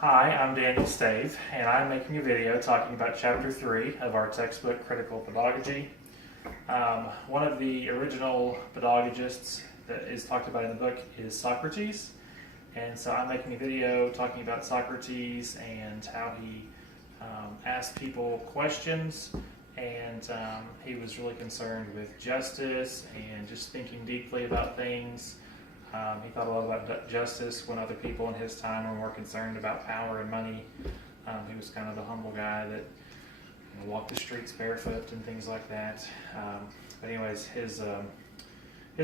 Hi, I'm Daniel Stave, and I'm making a video talking about Chapter 3 of our textbook, Critical Pedagogy. One of the original pedagogists that is talked about in the book is Socrates, and so I'm making a video talking about Socrates and how he asked people questions, and he was really concerned with justice and just thinking deeply about things. He thought a lot about justice when other people in his time were more concerned about power and money. He was kind of the humble guy that walked the streets barefoot and things like that. But anyways, his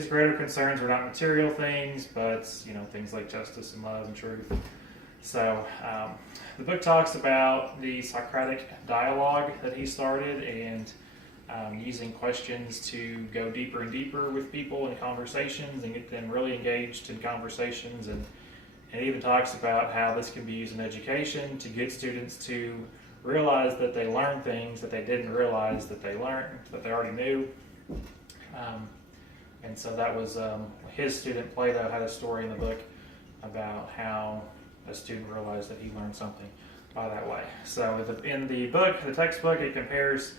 greater concerns were not material things, but things like justice and love and truth. So the book talks about the Socratic dialogue that he started and using questions to go deeper and deeper with people in conversations and get them really engaged in conversations. And it even talks about how this can be used in education to get students to realize that they learn things that they didn't realize that they learned, that they already knew. And so that was his student Plato had a story in the book about how a student realized that he learned something by that way. So in the book, the textbook, it compares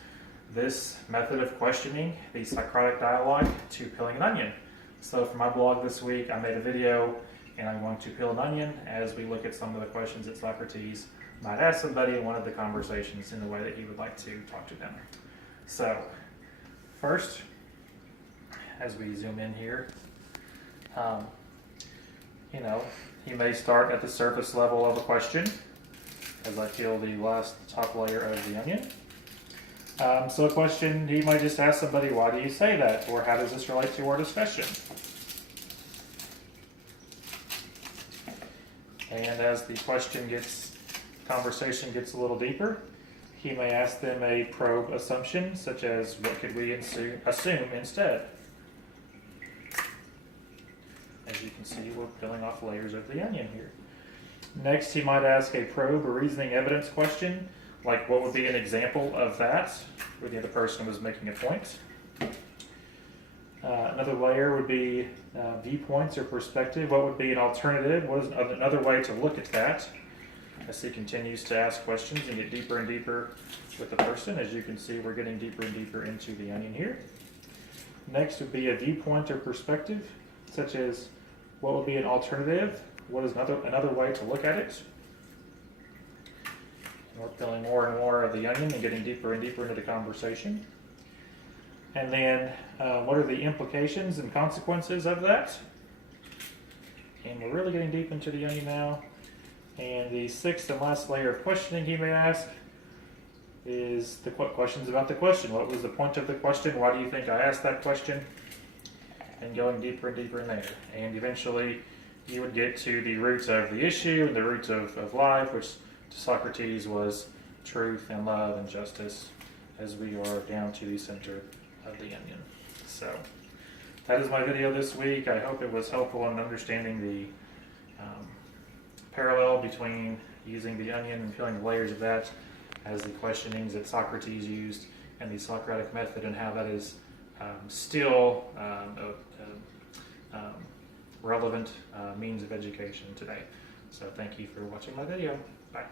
this method of questioning, the Socratic dialogue, to peeling an onion. So for my blog this week, I made a video and I'm going to peel an onion as we look at some of the questions that Socrates might ask somebody in one of the conversations in the way that he would like to talk to them. So first, as we zoom in here, he may start at the surface level of a question as I peel the top layer of the onion. So a question, he might just ask somebody, why do you say that? Or how does this relate to our discussion? And as the conversation gets a little deeper, he may ask them a probe assumption, such as, what could we assume instead? As you can see, we're peeling off layers of the onion here. Next, he might ask a probe or reasoning evidence question, like what would be an example of that, where the other person was making a point. Another layer would be viewpoints or perspective. What would be an alternative? What is another way to look at that? As he continues to ask questions and get deeper and deeper with the person. As you can see, we're getting deeper and deeper into the onion here. Next would be a viewpoint or perspective, such as what would be an alternative? What is another way to look at it? We're peeling more and more of the onion and getting deeper and deeper into the conversation. And then, what are the implications and consequences of that? And we're really getting deep into the onion now. And the sixth and last layer of questioning he may ask is the questions about the question. What was the point of the question? Why do you think I asked that question? And going deeper and deeper in there. And eventually, you would get to the roots of the issue and the roots of life, which to Socrates was truth and love and justice, as we are down to the center of the onion. So that is my video this week. I hope it was helpful in understanding the parallel between using the onion and peeling the layers of that as the questionings that Socrates used and the Socratic method, and how that is still a relevant means of education today. So thank you for watching my video. Bye.